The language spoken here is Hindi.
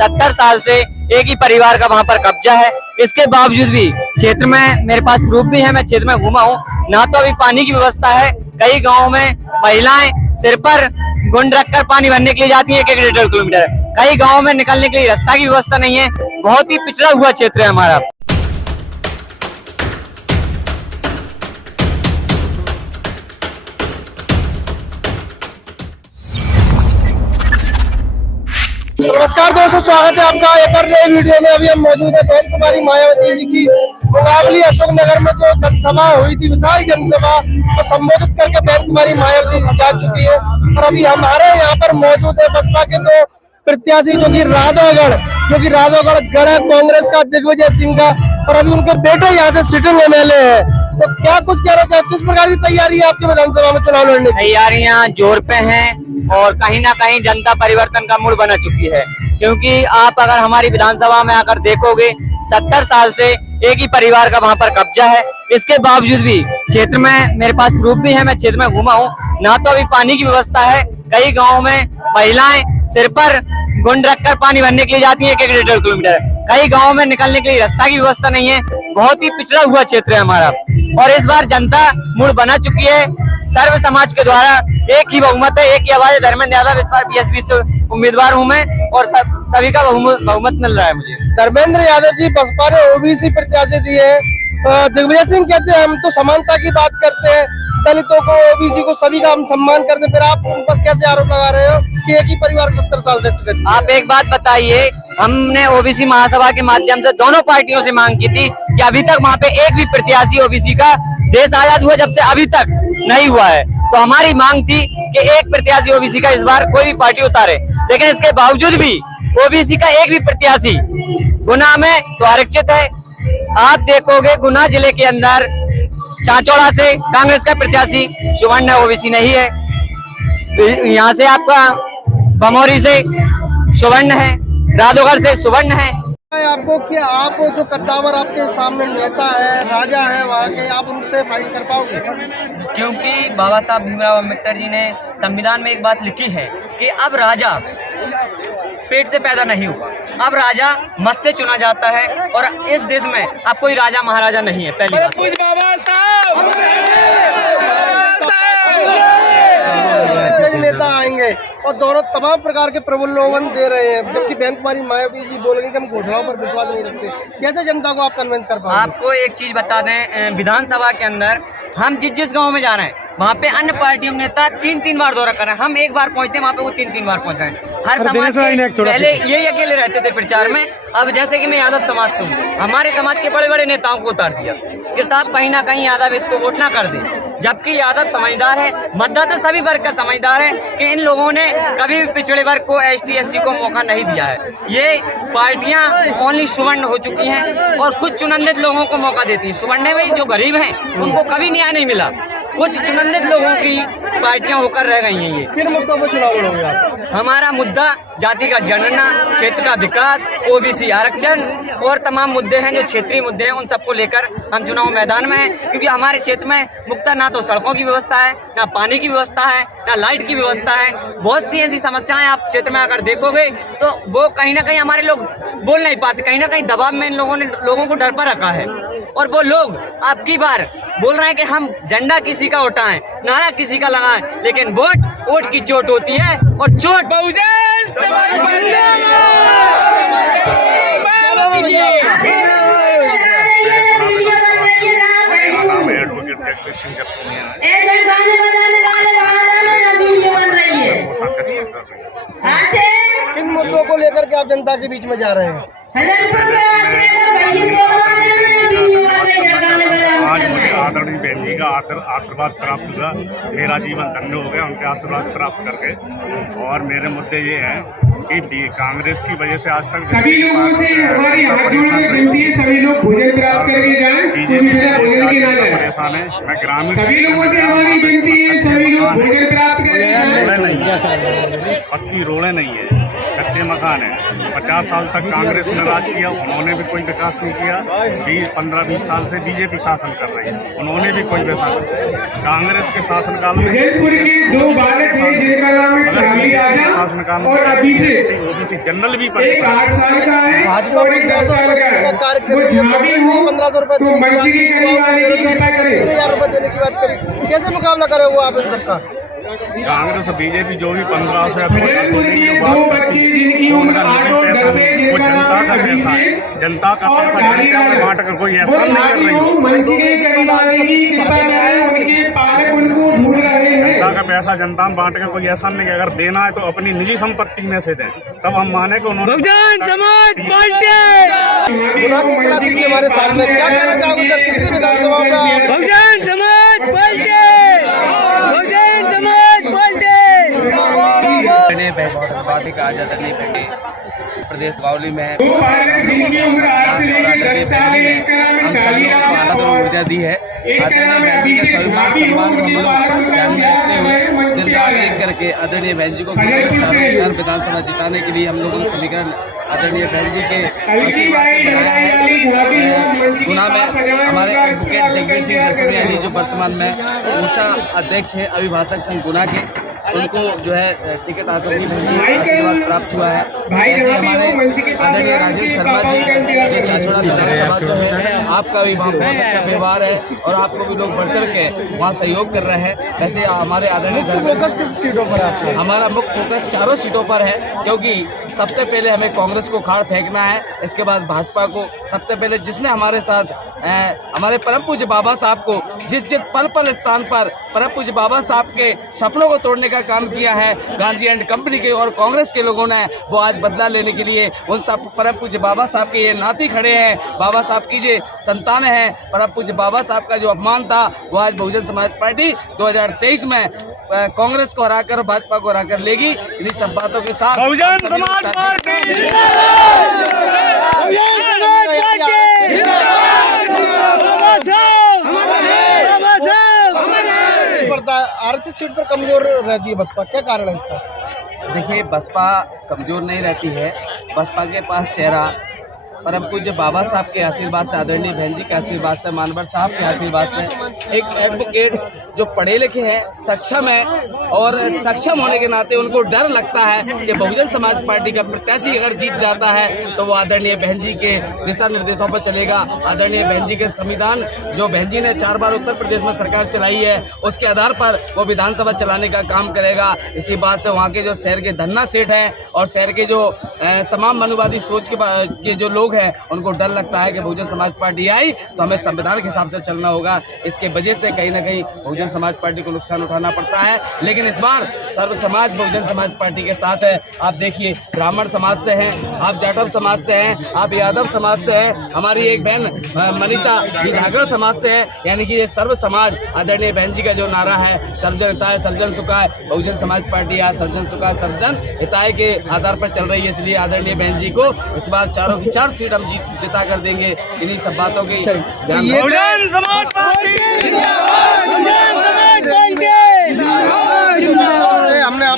70 साल से एक ही परिवार का वहां पर कब्जा है। इसके बावजूद भी क्षेत्र में मेरे पास प्रूफ भी है, मैं क्षेत्र में घूमा हूँ, ना तो अभी पानी की व्यवस्था है। कई गाँव में महिलाएं सिर पर गुंड रखकर पानी भरने के लिए जाती है 1-1 डेढ़ किलोमीटर। कई गाँव में निकलने के लिए रास्ता की व्यवस्था नहीं है। बहुत ही पिछड़ा हुआ क्षेत्र है हमारा। नमस्कार दोस्तों, स्वागत है आपका एक और नई वीडियो में। अभी हम मौजूद है बहन कुमारी मायावती जी की मुकाबली अशोकनगर में जो जनसभा हुई थी, विशाल जनसभा को संबोधित करके बहन कुमारी मायावती जी जा चुकी है। और अभी हमारे यहाँ पर मौजूद है बसपा के दो प्रत्याशी जो कि राधौगढ़ गढ़ है कांग्रेस का दिग्विजय सिंह का, और अभी उनके बेटे यहाँ से सिटिंग एमएलए है। तो क्या कुछ कह रहे हैं, किस प्रकार की तैयारी है आपके विधानसभा में चुनाव लड़ने की? तैयारियां जोर पे हैं और कहीं ना कहीं जनता परिवर्तन का मूड बना चुकी है, क्योंकि आप अगर हमारी विधानसभा में आकर देखोगे 70 साल से एक ही परिवार का वहां पर कब्जा है। इसके बावजूद भी क्षेत्र में मेरे पास प्रूफ भी है, मैं क्षेत्र में घूमा हूँ, ना तो अभी पानी की व्यवस्था है। कई गाँव में महिलाएं सिर पर गुंड रखकर पानी भरने के लिए जाती है 1-1 डेढ़ किलोमीटर। कई गाँव में निकलने के लिए रास्ता की व्यवस्था नहीं है। बहुत ही पिछड़ा हुआ क्षेत्र है हमारा। और इस बार जनता मूड बना चुकी है। सर्व समाज के द्वारा एक ही बहुमत है, एक ही आवाज है। धर्मेंद्र यादव इस बार बीएसपी से उम्मीदवार हूं मैं, और सभी का बहुमत मिल रहा है मुझे। धर्मेंद्र यादव जी बसपा ने ओबीसी प्रत्याशी दिए। दिग्विजय सिंह कहते हैं हम तो समानता की बात करते हैं, दलितों को, ओबीसी को, सभी का हम सम्मान करते हैं। फिर आप उन पर कैसे आरोप लगा रहे हो कि एक ही परिवार 70 साल से टिकट? आप एक बात बताइए, हमने ओबीसी महासभा के माध्यम से दोनों पार्टियों से मांग की थी कि अभी तक वहाँ पे एक भी प्रत्याशी ओबीसी का देश आजाद हुआ जब से अभी तक नहीं हुआ है। तो हमारी मांग थी कि एक प्रत्याशी ओबीसी का इस बार कोई भी पार्टी उतारे, लेकिन इसके बावजूद भी ओबीसी का एक भी प्रत्याशी गुना में तो आरक्षित है। आप देखोगे गुना जिले के अंदर चाचौड़ा से कांग्रेस का प्रत्याशी सुवर्ण ओबीसी नहीं है, यहाँ से आपका बमोरी से सुवर्ण है, राधौगढ़ से सुवर्ण है। आपको कि आप जो कद्दावर आपके सामने नेता है, राजा है वहाँ के, आप उनसे फाइट कर पाओगे? क्योंकि बाबा साहब भीमराव अम्बेडकर जी ने संविधान में एक बात लिखी है कि अब राजा पेट से पैदा नहीं हुआ, अब राजा मत से चुना जाता है। और इस देश में अब कोई राजा महाराजा नहीं है। पहली बात नेता आएंगे और दोनों तमाम प्रकार के प्रलोभन दे रहे हैं, जबकि बहन कुमारी मायावती जी बोल रही हैं कि हम घोषणाओं पर विश्वास नहीं रखते। कैसे जनता को आप कन्विंस कर पाओगे? आपको एक चीज बता दें, विधानसभा के अंदर हम जिस गांव में जा रहे हैं वहाँ पे अन्य पार्टियों के नेता 3-3 बार दौरा कर रहे हैं। हम एक बार पहुँचते हैं वहाँ पे वो 3-3 बार पहुँच रहे हैं। हर समाज के पहले यही अकेले रहते थे प्रचार में, अब जैसे कि मैं यादव समाज से हूँ, हमारे समाज के बड़े बड़े नेताओं को उतार दिया कि साहब कहीं ना कहीं यादव इसको वोट ना कर दे, जबकि यादव समझदार है, मतदाता सभी वर्ग का समझदार है कि इन लोगों ने कभी भी पिछड़े वर्ग को, ST SC को मौका नहीं दिया है। ये पार्टियां ओनली सुवर्ण हो चुकी हैं और कुछ चुनिंदित लोगों को मौका देती हैं। सुवर्ण में जो गरीब हैं उनको कभी न्याय नहीं मिला, कुछ चुनिंदित लोगों की पार्टियां होकर रह गई हैं। ये किन मुद्दों पर चुनाव लड़ोगे आप? हमारा मुद्दा जाति का जनगणना, क्षेत्र का विकास, ओबीसी आरक्षण और तमाम मुद्दे हैं जो क्षेत्रीय मुद्दे हैं, उन सबको लेकर हम चुनाव मैदान में हैं। क्योंकि हमारे क्षेत्र में मुख्यतः ना तो सड़कों की व्यवस्था है, ना पानी की व्यवस्था है, ना लाइट की व्यवस्था है। बहुत सी ऐसी समस्याएं आप क्षेत्र में अगर देखोगे तो वो कहीं ना कहीं हमारे लोग बोल नहीं पाते, कहीं ना कहीं दबाव में इन लोगों ने लोगों को डर पर रखा है। और वो लोग आपकी बार बोल रहे हैं कि हम झंडा किसी का उठाएं, नारा किसी का लगाएं, लेकिन वोट की चोट होती है और चोट बहुजन समाज पर किन मुद्दों को लेकर के आप जनता के बीच में जा रहे हैं? आज मुझे आदरणीय बहन जी का आशीर्वाद प्राप्त हुआ, मेरा जीवन धन्य हो गया उनके आशीर्वाद प्राप्त करके। और मेरे मुद्दे ये हैं कि कांग्रेस की वजह से आज तक सभी लोगों से हमारी हाथ जोड़कर विनती है, सभी लोग भोजन प्राप्त करके जाएं, परेशान है। मैं ग्रामीण सभी लोगों से हमारी विनती है, सभी लोग भोजन प्राप्त करके जाएं। पक्की रोडें नहीं है, कच्चे मकान है। 50 साल तक कांग्रेस ने राज किया, उन्होंने भी कोई विकास नहीं किया। 15-20 साल से बीजेपी शासन कर रही है, उन्होंने भी कोई विकास। कांग्रेस के शासनकाल में जयपुर के 2 बालक हैं जिनका नाम है शामिल आजम शासनकाल और अभिषेक। ओबीसी जनरल भी एक परेशान 8 साल का है भाजपा और एक 10 साल का है। वो झाबी हो 1500 रुपए तो मंची की करने वाले की कृपा करें। 3000 रुपए देने की बात करी, कैसे मुकाबला करे हुआ आप इन सबका? कांग्रेस और बीजेपी जो भी 15 से जयपुर के 2 बच्चे जिनकी उम्र 8 और 10 है वो जिनका जनता नाम का है पैसा है, अभिषेक जनता का और पैसा डाली जनता में बांट कर कोई ऐसा नहीं कर रही हो। मंची के करने वाले की कृपा करें, उनके पालक उनको ढूंढ रहे हैं। जनता का पैसा जनता में बांट के कोई ऐसा नहीं कि अगर देना है तो अपनी निजी संपत्ति में से दें, तब हम माने कि उन्होंने गुना की गिला दीजिए हमारे साथ में, क्या कहना चाहोगे सर? कितनी विधानसभा में आप प्रदेश बावली में दो बालक जिनकी उम्र 8 से लेकर 10 साल है, एक का नाम है डाली आदर और ऊर्जा दी है। एक का नाम है अभिषेक। झाबी हो उनके बालक का ध्यान में रखते हुए मंची जनता आए। एक करके आदरणीय बहन जी को हजरतपुर से। चार विधानसभा जिताने के लिए हम लोगों ने समीकरण आदरणीय बहन जी के हल्की आशीर्वाद से बाई बनाया वाली झाबी हो है। मंची के गुना में पास सजाए हमारे उनका एडवोकेट स्वागत जगदीश सिंह किया जसोनिया जी जाएगा। जो वर्तमान में कोषा अध्यक्ष है अभिभाषक संघ गुना के, उनको जो है टिकट आदरणीय बहन जी का आशीर्वाद प्राप्त हुआ है। भाई ऐसे जनाबी हमारे को मंची के पास आदरणीय सजाए राजेश उनके शर्मा जी पास जो चाचौड़ा विधानसभा से है, आपका भी वहाँ बहुत अच्छा व्यवहार है और आपको भी लोग बढ़ चढ़ के वहाँ सहयोग कर रहे हैं। वैसे हमारे आदरणीय फोकस किस सीटों पर है आपका? हमारा मुख्य फोकस चारों सीटों पर है, क्योंकि सबसे पहले हमें कांग्रेस को खाड़ फेंकना है, इसके बाद भाजपा को। सबसे पहले जिसने हमारे साथ हमारे परम पूज्य बाबा साहब को जिस पल पल स्थान पर परम पूज्य बाबा साहब के सपनों को तोड़ने का काम किया है गांधी एंड कंपनी के और कांग्रेस के लोगों ने, वो आज बदला लेने के लिए उन सब परम पूज्य बाबा साहब के ये नाती खड़े हैं। बाबा साहब की जो संतान हैं, परम पूज्य बाबा साहब का जो अपमान था वो आज बहुजन समाज पार्टी 2023 में कांग्रेस को हराकर भाजपा को हराकर लेगी। इन्हीं सब बातों के साथ बहुजन समाज पार्टी आरक्षित सीट पर कमजोर रहती है बसपा, क्या कारण है इसका? देखिए, बसपा कमजोर नहीं रहती है। बसपा के पास चेहरा परम पूज्य बाबा साहब के आशीर्वाद से, आदरणीय बहन जी के आशीर्वाद से, मानवर साहब के आशीर्वाद से, एक एडवोकेट जो पढ़े लिखे हैं, सक्षम है और सक्षम होने के नाते उनको डर लगता है कि बहुजन समाज पार्टी का प्रत्याशी अगर जीत जाता है तो वो आदरणीय बहन जी के दिशा निर्देशों पर चलेगा। आदरणीय बहन जी के संविधान जो बहन जी ने 4 बार उत्तर प्रदेश में सरकार चलाई है, उसके आधार पर वो विधानसभा चलाने का काम करेगा। इसी बात से वहाँ के जो शहर के धन्ना सेठ हैं और शहर के जो तमाम मनुवादी सोच के जो लोग हैं, उनको डर लगता है कि बहुजन समाज पार्टी आई तो हमें संविधान के हिसाब से चलना होगा। इसके वजह से कहीं ना कहीं बहुजन समाज पार्टी को नुकसान उठाना पड़ता है। लेकिन इस बार सर्व समाज बहुजन समाज पार्टी के साथ है। आप देखिए, ब्राह्मण समाज से हैं, आप जाटव समाज से हैं, आप यादव समाज से हैं, हमारी एक बहन मनीषा विधागढ़ समाज से है। यानी कि ये सर्व समाज आदरणीय बहन जी का जो नारा है, सर्वजन हिताय सर्वजन सुखाय, बहुजन समाज पार्टी आज सर्वजन सुखाय सर्वजन हिताय के आधार पर चल रही है। इसलिए आदरणीय बहन जी को इस बार 4 की 4 सीट हम जिता कर देंगे। इन्हीं सब बातों की ध्यान बहुजन समाज पार्टी